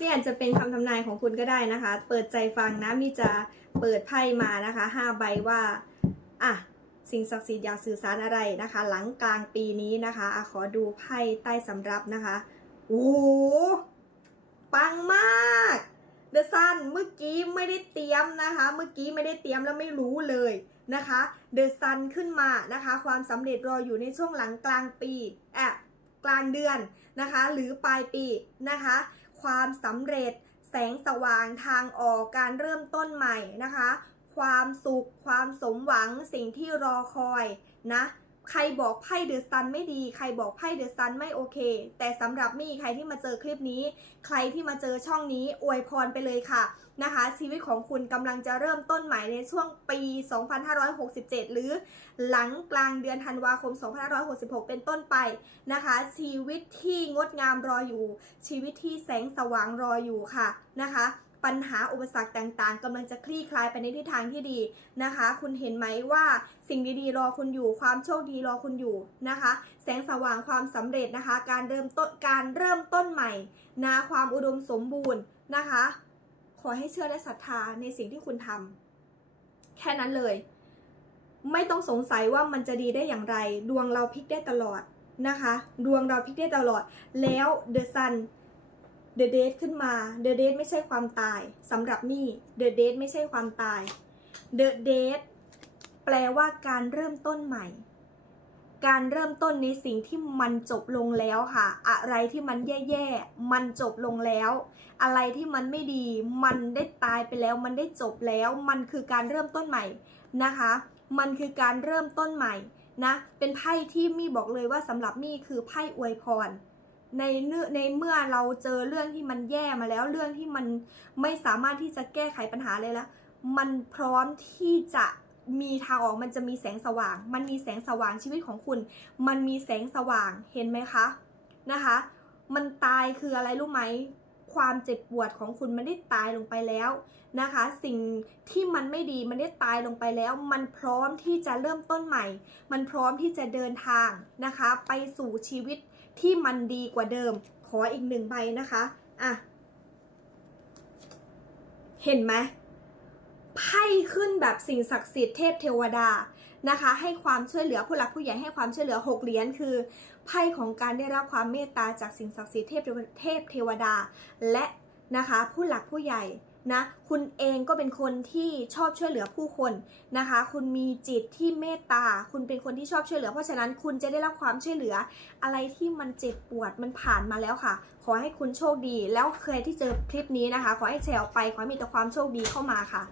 นี่อาจจะเป็นคำทำนายของคุณก็ได้นะคะ เปิดใจฟังนะมีจะเปิดไพ่มานะคะห้าใบว่าอะสิ่งศักดิ์สิทธิ์อยากสื่อสารอะไรนะคะ หลังกลางปีนี้นะคะอะขอดูไพ่ใต้สำรับนะคะโอ้โหปังมากเดอะซันเมื่อกี้ไม่ได้เตรียมนะคะ เมื่อกี้ไม่ได้เตรียมแล้วไม่รู้เลยนะคะเดอะซันขึ้นมานะคะ ความสำเร็จรออยู่ในช่วงหลังกลางปีแอบกลางเดือนนะคะ หรือปลายปีนะคะ ความสำเร็จ แสงสว่างทางออกการเริ่มต้นใหม่นะคะ ความสุข ความสมหวังสิ่งที่รอคอยนะ ใครบอกไพ่เดอะซันไม่ดี ใครบอกไพ่เดอะซันไม่โอเค แต่สำหรับมี่ใครที่มาเจอคลิปนี้ ใครที่มาเจอช่องนี้อวยพรไปเลยค่ะนะคะ ชีวิตของคุณกำลังจะเริ่มต้นใหม่ในช่วงปี 2567 หรือหลังกลางเดือนธันวาคม 2566 เป็นต้นไปนะคะ ชีวิตที่งดงามรออยู่ ชีวิตที่แสงสว่างรออยู่ค่ะนะคะ ปัญหาอุปสรรคต่างๆกำลังจะคลี่คลายไปในทิศทางที่ดีนะคะ คุณเห็นไหมว่าสิ่งดีๆ รอคุณอยู่ ความโชคดีรอคุณอยู่นะคะ แสงสว่างความสำเร็จนะคะ การเริ่มต้นการเริ่มต้นใหม่นะความอุดมสมบูรณ์นะคะ ขอให้เชื่อและศรัทธาในสิ่งที่คุณทำแค่นั้นเลย ไม่ต้องสงสัยว่ามันจะดีได้อย่างไร ดวงเราพลิกได้ตลอดนะคะ ดวงเราพลิกได้ตลอดแล้ว The Sun The Date ขึ้นมา The Date ไม่ใช่ความตายสำหรับนี่ The Date ไม่ใช่ความตาย The Date แปลว่าการเริ่มต้นใหม่ การเริ่มต้นในสิ่งที่มันจบลงแล้วค่ะ อะไรที่มันแย่ๆ มันจบลงแล้ว อะไรที่มันไม่ดี มันได้ตายไปแล้ว มันได้จบแล้ว มันคือการเริ่มต้นใหม่นะคะ มันคือการเริ่มต้นใหม่นะ เป็นไพ่ที่มี่บอกเลยว่าสำหรับมี่คือไพ่อวยพร ในเนื้อในเมื่อเราเจอเรื่องที่มันแย่มาแล้วเรื่องที่มันไม่สามารถที่จะแก้ไขปัญหาเลยแล้ว มันพร้อมที่จะมีทางออกมันจะมีแสงสว่าง มันมีแสงสว่างชีวิตของคุณ มันมีแสงสว่างเห็นไหมคะนะคะ มันตายคืออะไรรู้ไหมความเจ็บปวดของคุณมันได้ตายลงไปแล้วนะคะ สิ่งที่มันไม่ดีมันได้ตายลงไปแล้ว มันพร้อมที่จะเริ่มต้นใหม่ มันพร้อมที่จะเดินทางนะคะ ไปสู่ชีวิต ที่มันดีกว่าเดิม ขออีกหนึ่งใบนะคะอะเห็นไหมไพ่ขึ้นแบบสิ่งศักดิ์สิทธิ์เทพเทวดานะคะ ให้ความช่วยเหลือผู้หลักผู้ใหญ่ให้ความช่วยเหลือหกเหรียญคือไพ่ของการได้รับความเมตตาจากสิ่งศักดิ์สิทธิ์เทพเทพเทวดา และนะคะผู้หลักผู้ใหญ่ นะคุณเองก็เป็นคนที่ชอบช่วยเหลือผู้คนนะคะ คุณมีจิตที่เมตตา คุณเป็นคนที่ชอบช่วยเหลือ เพราะฉะนั้นคุณจะได้รับความช่วยเหลือ อะไรที่มันเจ็บปวดมันผ่านมาแล้วค่ะ ขอให้คุณโชคดี แล้วเคยที่เจอคลิปนี้นะคะ ขอให้แชร์ออกไปขอให้มีแต่ความโชคดีเข้ามาค่ะ